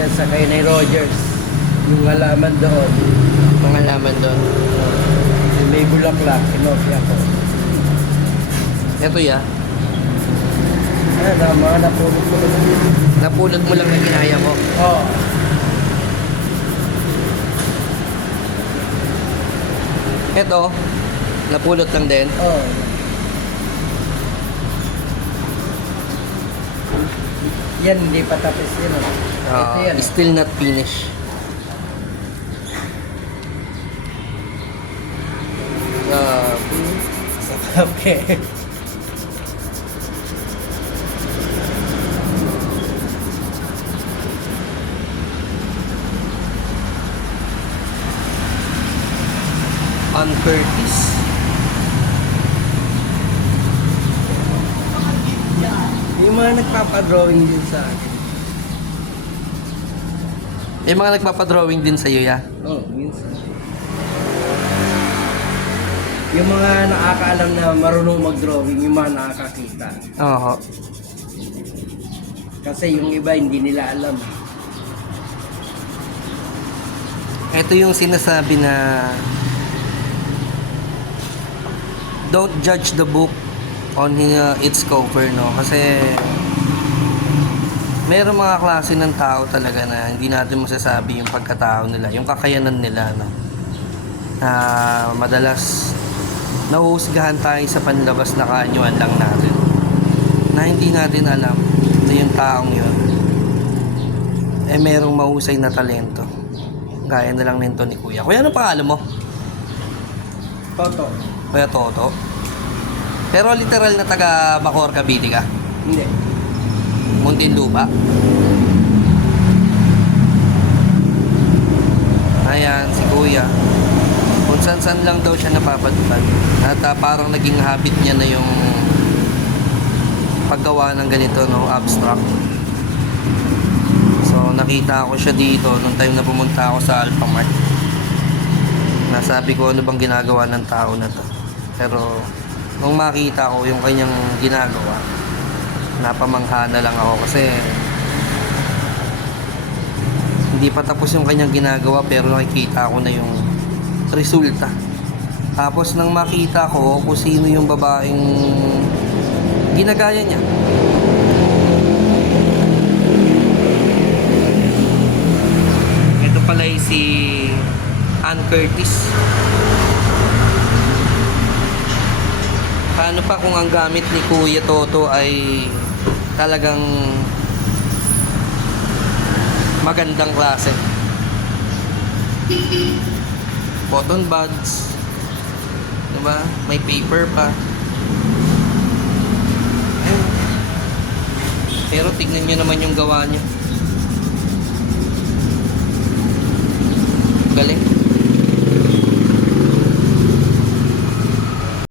niya sa kay ni Rogers. Yung halaman doon. Mga laman doon. May bulaklak, kinopya ko. Ito ya. Na, mga napulot ko naman. Napulot mo lang na ginaya mo. Oo. Ito. Napulot lang din. Oo. Yan, hindi pa tapos yun. oh. Ito Ah, yan. still not finished. Grabe. Okay. Curtis. Yung mga nagpapadrawing din sa akin. May mga nagpapadrawing din sa'yo, ya. Oo, oh, minsan. Yung mga nakakaalam na marunong mag-drawing, yung mga nakakakita. Oo. Kasi yung iba hindi nila alam. Ito yung sinasabi na don't judge the book on uh, its cover, no? Kasi meron mga klase ng tao talaga na hindi natin masasabi yung pagkatao nila, yung kakayanan nila, no? Na madalas nahuhusgahan tayo sa panlabas na kaanyuan lang natin. Na hindi natin alam na yung taong yun eh merong mahusay na talento. Gaya na lang nito ni Kuya. Kuya, ano pangalan mo? Toto. Kuya Toto. Pero literal na taga Bacor, Cavite ka. Hindi. Muntinlupa. Ayan, si Kuya. Kung saan-saan lang daw siya napapadpad. At ah, parang naging habit niya na yung paggawa ng ganito, no? Abstract. So, nakita ko siya dito nung time na pumunta ako sa Alphamart. Nasabi ko ano bang ginagawa ng tao na to. Pero, nung makita ko yung kanyang ginagawa, napamangha na lang ako kasi hindi pa tapos yung kanyang ginagawa pero nakikita ko na yung resulta. Tapos nang makita ko kung sino yung babaeng ginagaya niya. Ito pala si Ann Curtis. Paano pa kung ang gamit ni Kuya Toto ay talagang magandang klase? Cotton buds. Diba? May paper pa. Ayun. Pero tignan nyo naman yung gawa niya. Galing.